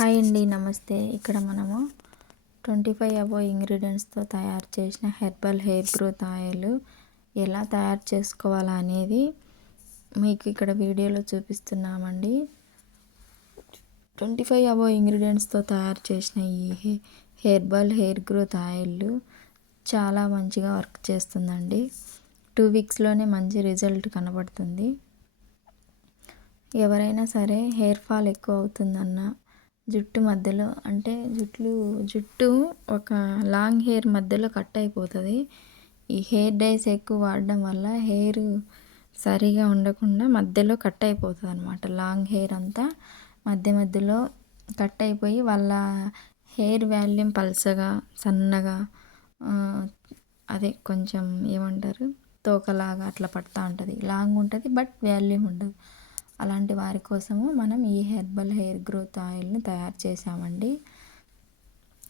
Hi అండి, నమస్తే. ఇక్కడ మనము 25 అబోవ్ ఇంగ్రీడియంట్స్తో తయారు చేసిన హెర్బల్ హెయిర్ గ్రోత్ ఆయిల్ ఎలా తయారు చేసుకోవాలా అనేది మీకు ఇక్కడ వీడియోలో చూపిస్తున్నామండి. 25 అబోవ్ ఇంగ్రీడియంట్స్తో తయారు చేసిన ఈ హెర్బల్ హెయిర్ గ్రోత్ ఆయిల్ చాలా మంచిగా వర్క్ చేస్తుందండి. 2 వీక్స్లోనే మంచి రిజల్ట్ కనబడుతుంది. ఎవరైనా సరే హెయిర్ ఫాల్ ఎక్కువ అవుతుందన్న, జుట్టు మధ్యలో అంటే జుట్టు ఒక లాంగ్ హెయిర్ మధ్యలో కట్ అయిపోతుంది. ఈ హెయిర్ డైస్ ఎక్కువ వాడడం వల్ల హెయిర్ సరిగా ఉండకుండా మధ్యలో కట్ అయిపోతుంది అనమాట. లాంగ్ హెయిర్ అంతా మధ్యలో కట్ అయిపోయి వాళ్ళ హెయిర్ వాల్యూమ్ పల్చగా, సన్నగా, అదే కొంచెం ఏమంటారు, తోకలాగా అట్లా పడుతూ ఉంటుంది. లాంగ్ ఉంటుంది బట్ వాల్యూమ్ ఉండదు. అలాంటి వారి కోసము మనం ఈ హెర్బల్ హెయిర్ గ్రోత్ ఆయిల్ని తయారు చేసామండి.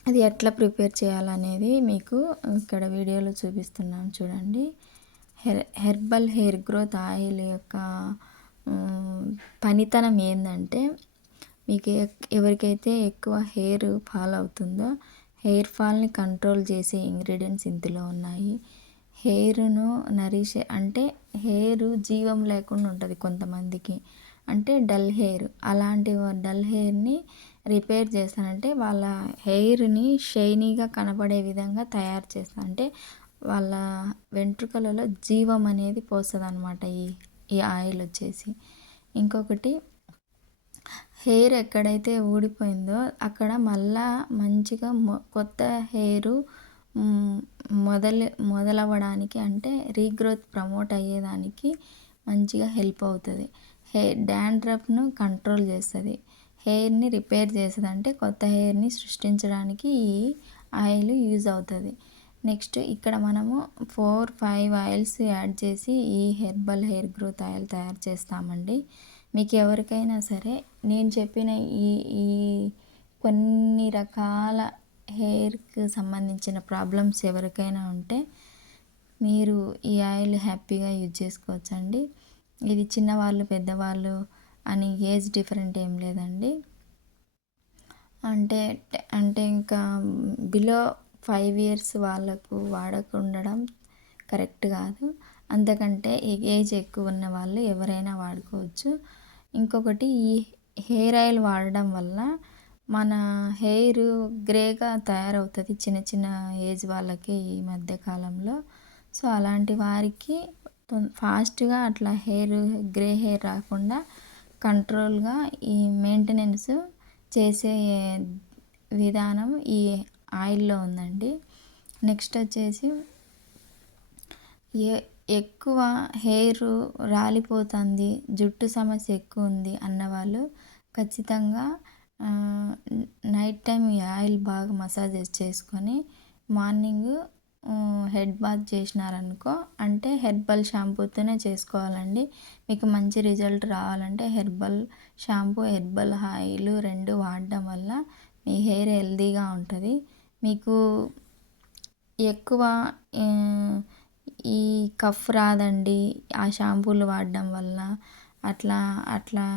అది ఎట్లా ప్రిపేర్ చేయాలనేది మీకు ఇక్కడ వీడియోలో చూపిస్తున్నాం చూడండి. హెర్బల్ హెయిర్ గ్రోత్ ఆయిల్ యొక్క పనితనం ఏంటంటే, మీకు ఎవరికైతే ఎక్కువ హెయిర్ ఫాల్ అవుతుందో హెయిర్ ఫాల్ని కంట్రోల్ చేసే ఇంగ్రీడియంట్స్ ఇందులో ఉన్నాయి. హెయిర్ను అంటే హెయిర్ జీవం లేకుండా ఉంటుంది కొంతమందికి, అంటే డల్ హెయిర్. అలాంటి డల్ హెయిర్ని రిపేర్ చేస్తానంటే వాళ్ళ హెయిర్ని షైనీగా కనబడే విధంగా తయారు చేస్తాను. అంటే వాళ్ళ వెంట్రుకలలో జీవం అనేది పోస్తుంది అనమాట ఈ ఆయిల్ వచ్చేసి. ఇంకొకటి, హెయిర్ ఎక్కడైతే ఊడిపోయిందో అక్కడ మళ్ళా మంచిగా కొత్త హెయిర్ మొదలవ్వడానికి, అంటే రీగ్రోత్ ప్రమోట్ అయ్యేదానికి మంచిగా హెల్ప్ అవుతుంది. డాండ్రఫ్ను కంట్రోల్ చేస్తుంది, హెయిర్ని రిపేర్ చేస్తుంది. అంటే కొత్త హెయిర్ని సృష్టించడానికి ఈ ఆయిల్ యూజ్ అవుతుంది. నెక్స్ట్ ఇక్కడ మనము 4-5 ఆయిల్స్ యాడ్ చేసి ఈ హెర్బల్ హెయిర్ గ్రోత్ ఆయిల్ తయారు చేస్తామండి. మీకు ఎవరికైనా సరే నేను చెప్పిన ఈ కొన్ని రకాల హెయిర్కి సంబంధించిన ప్రాబ్లమ్స్ ఎవరికైనా ఉంటే మీరు ఈ ఆయిల్ హ్యాపీగా యూజ్ చేసుకోవచ్చండి. ఇది చిన్నవాళ్ళు పెద్దవాళ్ళు అని ఏజ్ డిఫరెంట్ ఏం లేదండి. అంటే ఇంకా బిలో 5 ఇయర్స్ వాళ్ళకు వాడకుండడం కరెక్ట్ కాదు. అంతకంటే ఏజ్ ఎక్కువ ఉన్న వాళ్ళు ఎవరైనా వాడుకోవచ్చు. ఇంకొకటి, ఈ హెయిర్ ఆయిల్ వాడడం వల్ల మన హెయిర్ గ్రేగా తయారవుతుంది చిన్న ఏజ్ వాళ్ళకి ఈ మధ్యకాలంలో. సో అలాంటి వారికి ఫాస్ట్గా అట్లా గ్రే హెయిర్ రాకుండా కంట్రోల్గా ఈ మెయింటెనెన్స్ చేసే విధానం ఈ ఆయిల్లో ఉందండి. నెక్స్ట్ వచ్చేసి, ఎక్కువ హెయిర్ రాలిపోతుంది, జుట్టు సమస్య ఎక్కువ ఉంది అన్నవాళ్ళు ఖచ్చితంగా నైట్ టైం ఈ ఆయిల్ బాగా మసాజ్ చేసుకొని మార్నింగ్ హెడ్ బాత్ చేసినారనుకో, అంటే హెర్బల్ షాంపూతోనే చేసుకోవాలండి. మీకు మంచి రిజల్ట్ రావాలంటే హెర్బల్ షాంపూ, హెర్బల్ ఆయిల్ 2 వాడడం వల్ల మీ హెయిర్ హెల్తీగా ఉంటుంది. మీకు ఎక్కువ ఈ కఫ్ రాదండి ఆ షాంపూలు వాడడం వల్ల, అట్లా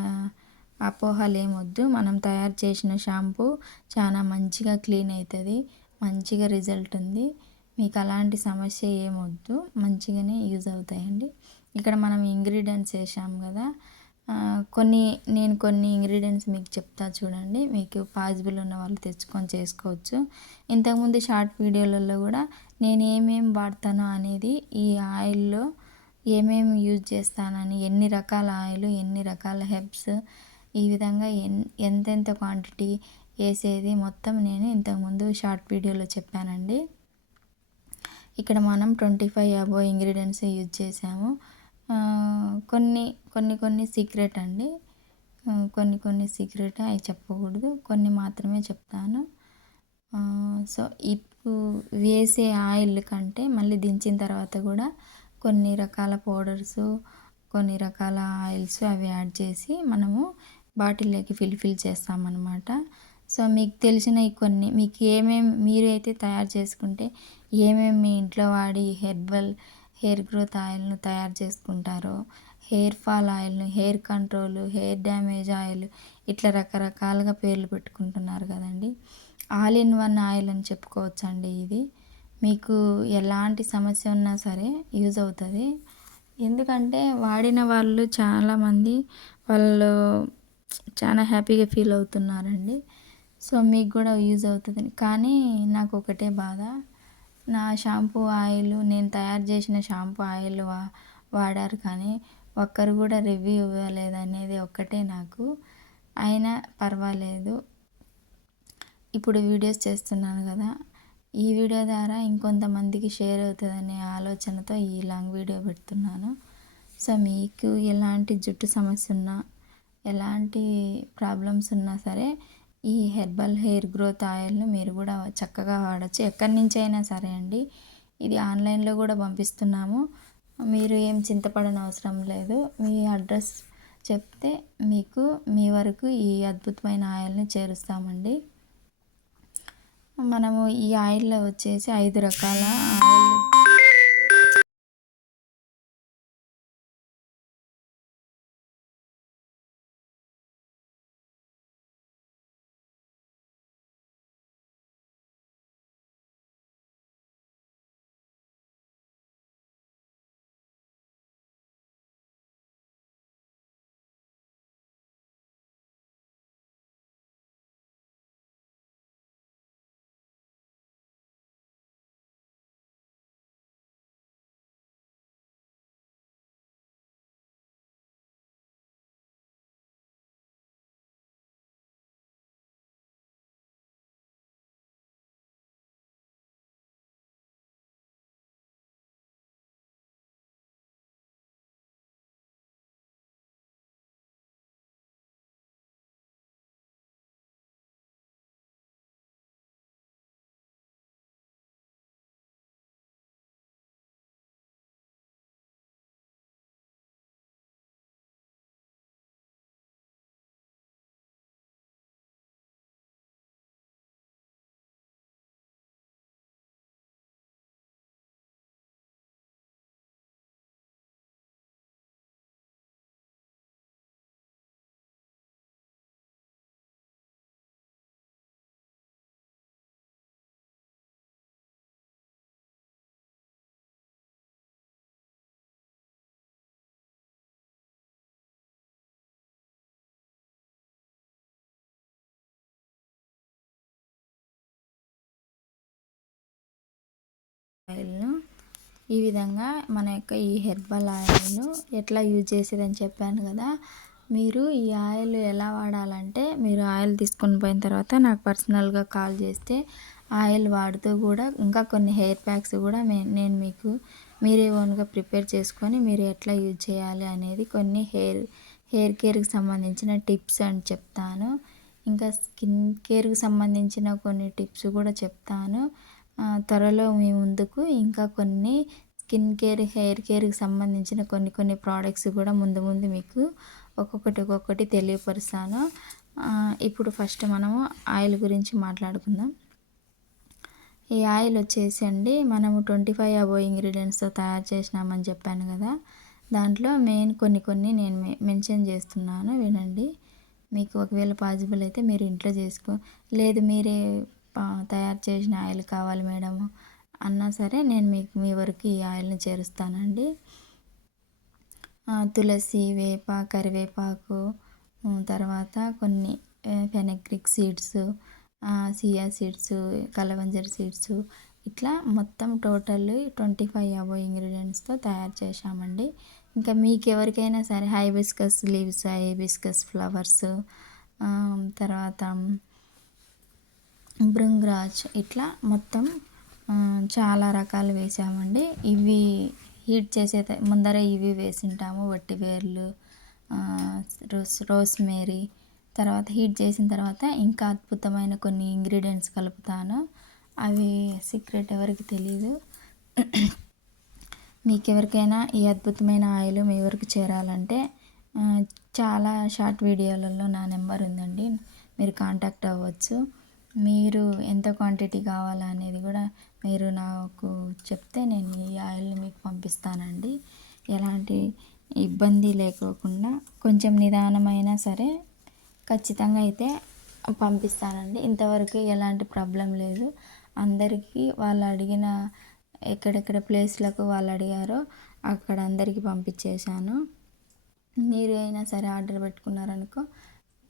అపోహలు ఏమొద్దు. మనం తయారు చేసిన షాంపూ చాలా మంచిగా క్లీన్ అవుతుంది, మంచిగా రిజల్ట్ ఉంది. మీకు అలాంటి సమస్య ఏమొద్దు, మంచిగానే యూజ్ అవుతాయండి. ఇక్కడ మనం ఇంగ్రీడియంట్స్ వేసాం కదా, నేను కొన్ని ఇంగ్రీడియంట్స్ మీకు చెప్తా చూడండి. మీకు పాసిబుల్ ఉన్న వాళ్ళు తెచ్చుకొని చేసుకోవచ్చు. ఇంతకుముందు షార్ట్ వీడియోలలో కూడా నేను ఏమేమి వాడతానో అనేది, ఈ ఆయిల్లో ఏమేమి యూజ్ చేస్తానని, ఎన్ని రకాల ఆయిల్, ఎన్ని రకాల హెర్బ్స్, ఈ విధంగా ఎంతెంత క్వాంటిటీ వేసేది మొత్తం నేను ఇంతకుముందు షార్ట్ వీడియోలో చెప్పానండి. ఇక్కడ మనం 25 అబోవ్ ఇంగ్రీడియంట్స్ యూజ్ చేసాము. కొన్ని సీక్రెట్ అండి, కొన్ని సీక్రెట్ అవి చెప్పకూడదు, కొన్ని మాత్రమే చెప్తాను. సో ఇప్పుడు వేసే ఆయిల్ కంటే మళ్ళీ దించిన తర్వాత కూడా కొన్ని రకాల పౌడర్స్, కొన్ని రకాల ఆయిల్స్ అవి యాడ్ చేసి మనము బాటిల్లోకి ఫిల్ చేస్తామన్నమాట. సో మీకు తెలిసిన కొన్ని, మీకు మీరు అయితే తయారు చేసుకుంటే ఏమేమి మీ ఇంట్లో వాడి హెర్బల్ హెయిర్ గ్రోత్ ఆయిల్ను తయారు చేసుకుంటారో, హెయిర్ ఫాల్ ఆయిల్ను, hair control, hair damage oil, ఇట్లా రకరకాలుగా పేర్లు పెట్టుకుంటున్నారు కదండి. ఆల్ ఇన్ వన్ ఆయిల్ అని చెప్పుకోవచ్చండి ఇది. మీకు ఎలాంటి సమస్య ఉన్నా సరే యూజ్ అవుతుంది. ఎందుకంటే వాడిన వాళ్ళు చాలామంది వాళ్ళు చాలా హ్యాపీగా ఫీల్ అవుతున్నారండి. సో మీకు కూడా యూజ్ అవుతుందని. కానీ నాకు ఒకటే బాధ, నా షాంపూ ఆయిల్, నేను తయారు చేసిన షాంపూ ఆయిల్ వాడారు కానీ ఒక్కరు కూడా రివ్యూ ఇవ్వలేదనేది ఒక్కటే నాకు. అయినా పర్వాలేదు, ఇప్పుడు వీడియోస్ చేస్తున్నాను కదా, ఈ వీడియో ద్వారా ఇంకొంతమందికి షేర్ అవుతుందనే ఆలోచనతో ఈ లాంగ్ వీడియో పెడుతున్నాను. సో మీకు ఎలాంటి జుట్టు సమస్య ఉన్నా, ఎలాంటి ప్రాబ్లమ్స్ ఉన్నా సరే ఈ హెర్బల్ హెయిర్ గ్రోత్ ఆయిల్ను మీరు కూడా చక్కగా వాడచ్చు. ఎక్కడి నుంచి అయినా సరే అండి. ఇది ఆన్లైన్లో కూడా పంపిస్తున్నాము. మీరు ఏం చింతపడని అవసరం లేదు. మీ అడ్రస్ చెప్తే మీకు మీ వరకు ఈ అద్భుతమైన ఆయిల్ని చేరుస్తామండి. మనము ఈ ఆయిల్లో వచ్చేసి 5 రకాల ఆయిల్ ఆయిల్ను ఈ విధంగా మన యొక్క ఈ హెర్బల్ ఆయిల్ను ఎట్లా యూజ్ చేసేదని చెప్పాను కదా. మీరు ఈ ఆయిల్ ఎలా వాడాలంటే, మీరు ఆయిల్ తీసుకొని పోయిన తర్వాత నాకు పర్సనల్గా కాల్ చేస్తే ఆయిల్ వాడుతూ కూడా ఇంకా కొన్ని హెయిర్ ప్యాక్స్ కూడా నేను మీకు మీరే ఓన్గా ప్రిపేర్ చేసుకొని మీరు ఎట్లా యూజ్ చేయాలి అనేది కొన్ని హెయిర్ కేర్కి సంబంధించిన టిప్స్ అని చెప్తాను. ఇంకా స్కిన్ కేర్కి సంబంధించిన కొన్ని టిప్స్ కూడా చెప్తాను. త్వరలో మీ ముందుకు ఇంకా కొన్ని స్కిన్ కేర్, హెయిర్ కేర్కి సంబంధించిన కొన్ని ప్రోడక్ట్స్ కూడా ముందు మీకు ఒక్కొక్కటి తెలియపరుస్తాను. ఇప్పుడు ఫస్ట్ మనము ఆయిల్ గురించి మాట్లాడుకుందాం. ఈ ఆయిల్ వచ్చేసి అండి, మనము 25 అబోవ్ ఇంగ్రీడియంట్స్తో తయారు చేసినామని చెప్పాను కదా. దాంట్లో మెయిన్ కొన్ని నేను మెన్షన్ చేస్తున్నాను, వినండి. మీకు ఒకవేళ పాసిబుల్ అయితే మీరు ఇంట్లో లేదు మీరే తయారు చేసిన ఆయిల్ కావాలి మేడం అన్నా సరే నేను మీ వరకు ఈ ఆయిల్ని చేరుస్తానండి. తులసి, వేప, కరివేపాకు, తర్వాత కొన్ని ఫెనగ్రిక్ సీడ్స్, సియా సీడ్స్, కలవంజర్ సీడ్స్, ఇట్లా మొత్తం టోటల్ 25 అబోవ్ ఇంగ్రీడియంట్స్తో తయారు చేశామండి. ఇంకా మీకు ఎవరికైనా సరే హైబిస్కస్ లీవ్స్, హైబిస్కస్ ఫ్లవర్స్, తర్వాత భృంగరాజ్, ఇట్లా మొత్తం చాలా రకాలు వేసామండి. ఇవి హీట్ చేసే ముందర ఇవి వేసింటాము, వట్టి వేర్లు, రోస్మేరీ. తర్వాత హీట్ చేసిన తర్వాత ఇంకా అద్భుతమైన కొన్ని ఇంగ్రీడియంట్స్ కలుపుతాను. అవి సీక్రెట్ ఎవరికి తెలీదు. మీకు ఎవరికైనా ఈ అద్భుతమైన ఆయిల్ మీ వరకు చేరాలంటే చాలా షార్ట్ వీడియోలలో నా నెంబర్ ఉందండి, మీరు కాంటాక్ట్ అవ్వచ్చు. మీరు ఎంత క్వాంటిటీ కావాలా అనేది కూడా మీరు నాకు చెప్తే నేను ఈ ఆయిల్ని మీకు పంపిస్తానండి. ఎలాంటి ఇబ్బంది లేకోకుండా కొంచెం నిదానమైనా సరే ఖచ్చితంగా అయితే పంపిస్తానండి. ఇంతవరకు ఎలాంటి ప్రాబ్లం లేదు. అందరికీ వాళ్ళు అడిగిన ఎక్కడెక్కడ ప్లేస్‌లకు వాళ్ళు అడిగారో అక్కడ అందరికీ పంపించేశాను. మీరు అయినా సరే ఆర్డర్ పెట్టుకున్నారనుకో,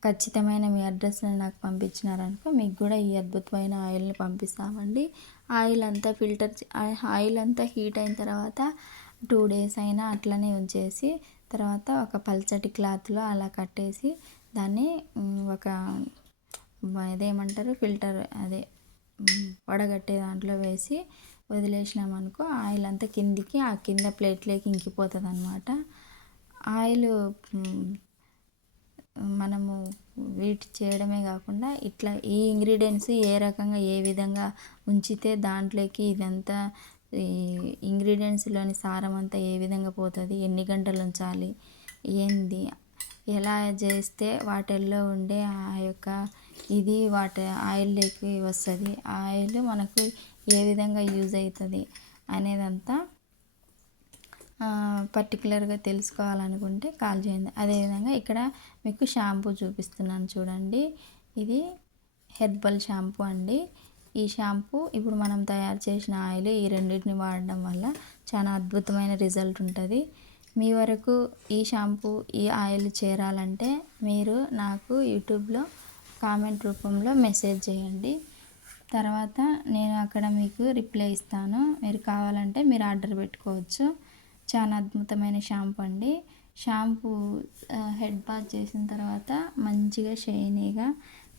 ఖచ్చితమైన మీ అడ్రస్‌ని నాకు పంపించినారనుకో, మీకు కూడా ఈ అద్భుతమైన ఆయిల్‌ని పంపిస్తామండి. ఆయిల్ అంతా హీట్ అయిన తర్వాత 2 డేస్ అయినా అట్లనే ఉంచేసి, తర్వాత ఒక పల్చటి క్లాత్‌లో అలా కట్టేసి దాన్ని ఒక ఇదేమంటారు ఫిల్టర్ అదే వడగట్టే దాంట్లో వేసి వదిలేసినామనుకో ఆయిల్ అంతా కిందికి ఆ కింద ప్లేట్లోకి ఇంకిపోతుందన్నమాట. ఆయిల్ మనము వీటి చేయడమే కాకుండా ఇట్లా ఈ ఇంగ్రీడియంట్స్ ఏ రకంగా ఏ విధంగా ఉంచితే దాంట్లోకి ఇదంతా ఈ ఇంగ్రీడియంట్స్లోని సారం అంతా ఏ విధంగా పోతుంది, ఎన్ని గంటలు ఉంచాలి, ఏంది, ఎలా చేస్తే వాటిల్లో ఉండే ఆ యొక్క ఇది వాటి ఆయిల్లోకి వస్తుంది, ఆ ఆయిల్ మనకు ఏ విధంగా యూజ్ అవుతుంది అనేదంతా పర్టికులర్గా తెలుసుకోవాలనుకుంటే కాల్ చేయండి. అదేవిధంగా ఇక్కడ మీకు షాంపూ చూపిస్తున్నాను చూడండి. ఇది హెర్బల్ షాంపూ అండి. ఈ షాంపూ ఇప్పుడు మనం తయారు చేసిన ఆయిల్ ఈ రెండింటిని వాడడం వల్ల చాలా అద్భుతమైన రిజల్ట్ ఉంటుంది. మీ వరకు ఈ షాంపూ ఈ ఆయిల్ చేరాలంటే మీరు నాకు యూట్యూబ్లో కామెంట్ రూపంలో మెసేజ్ చేయండి. తర్వాత నేను అక్కడ మీకు రిప్లై ఇస్తాను. మీరు కావాలంటే మీరు ఆర్డర్ పెట్టుకోవచ్చు. చాలా అద్భుతమైన షాంపూ అండి. షాంపూ హెడ్ బాత్ చేసిన తర్వాత మంచిగా షైనీగా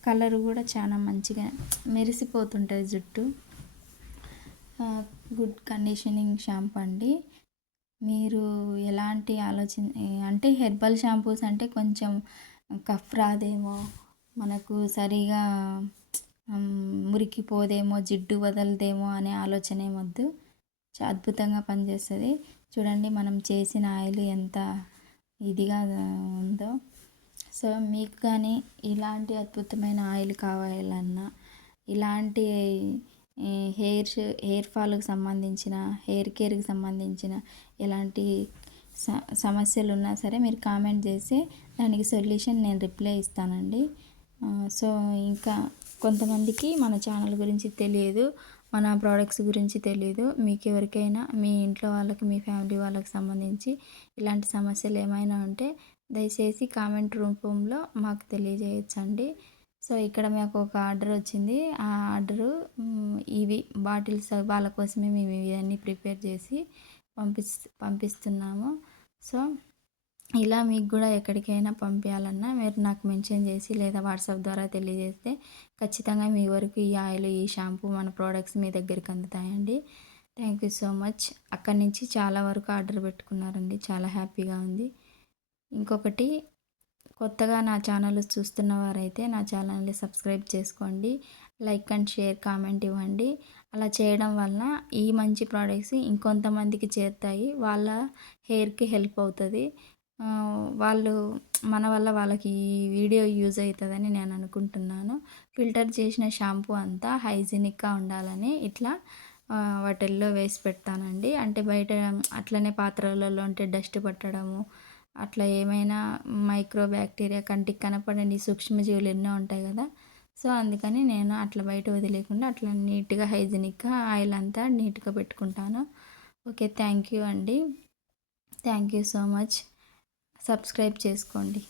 కలర్ కూడా చాలా మంచిగా మెరిసిపోతుంటుంది జుట్టు. గుడ్ కండిషనింగ్ షాంపూ అండి. మీరు ఎలాంటి ఆలోచన అంటే హెర్బల్ షాంపూస్ అంటే కొంచెం కఫ్ రాదేమో, మనకు సరిగా మురికిపోదేమో, జిడ్డు వదలదేమో అనే ఆలోచన ఏమొద్దు. అద్భుతంగా పనిచేస్తుంది. చూడండి మనం చేసిన ఆయిల్ ఎంత ఇదిగా ఉందో. సో మీకు కానీ ఇలాంటి అద్భుతమైన ఆయిల్ కావాలన్నా, ఇలాంటి హెయిర్ ఫాల్కి సంబంధించిన, హెయిర్ కేర్కి సంబంధించిన ఎలాంటి సమస్యలు ఉన్నా సరే మీరు కామెంట్ చేస్తే దానికి సొల్యూషన్ నేను రిప్లై ఇస్తానండి. సో ఇంకా కొంతమందికి మన ఛానల్ గురించి తెలియదు, మన ప్రోడక్ట్స్ గురించి తెలియదు. మీకు ఎవరికైనా మీ ఇంట్లో వాళ్ళకి, మీ ఫ్యామిలీ వాళ్ళకి సంబంధించి ఇలాంటి సమస్యలు ఏమైనా ఉంటే దయచేసి కామెంట్ రూపంలో మాకు తెలియజేయచ్చండి. సో ఇక్కడ మాకు ఒక ఆర్డర్ వచ్చింది. ఆ ఆర్డరు ఇవి బాటిల్స్ వాళ్ళ కోసమే మేము ఇవన్నీ ప్రిపేర్ చేసి పంపిస్తున్నాము. సో ఇలా మీకు కూడా ఎక్కడికైనా పంపించాలన్నా మీరు నాకు మెన్షన్ చేసి లేదా వాట్సాప్ ద్వారా తెలియజేస్తే ఖచ్చితంగా మీ వరకు ఈ ఆయిల్, ఈ షాంపూ, మన ప్రోడక్ట్స్ మీ దగ్గరికి అందుతాయండి. Thank you so much. అక్కడి నుంచి చాలా వరకు ఆర్డర్ పెట్టుకున్నారండి. చాలా హ్యాపీగా ఉంది. ఇంకొకటి, కొత్తగా నా ఛానల్ చూస్తున్న వారైతే నా ఛానల్ని సబ్స్క్రైబ్ చేసుకోండి. లైక్ అండ్ షేర్, కామెంట్ ఇవ్వండి. అలా చేయడం వలన ఈ మంచి ప్రోడక్ట్స్ ఇంకొంతమందికి చేరుతాయి. వాళ్ళ హెయిర్కి హెల్ప్ అవుతుంది. మన వల్ల వాళ్ళకి ఈ వీడియో యూజ్ అవుతుందని నేను అనుకుంటున్నాను. ఫిల్టర్ చేసిన షాంపూ అంతా హైజీనిక్గా ఉండాలని ఇట్లా వాటిల్లో వేసి పెడతానండి. అంటే బయట అట్లనే పాత్రలలో ఉంటే డస్ట్ పట్టడము, అట్లా ఏమైనా మైక్రో బ్యాక్టీరియా, కంటికి కనపడని సూక్ష్మజీవులు ఎన్నో ఉంటాయి కదా. సో అందుకని నేను అట్లా బయట వదిలేకుండా అట్లా నీట్గా హైజీనిక్గా ఆయిల్ అంతా నీట్గా పెట్టుకుంటాను. ఓకే, థ్యాంక్ యూ అండి. Thank you so much. Subscribe చేసుకోండి.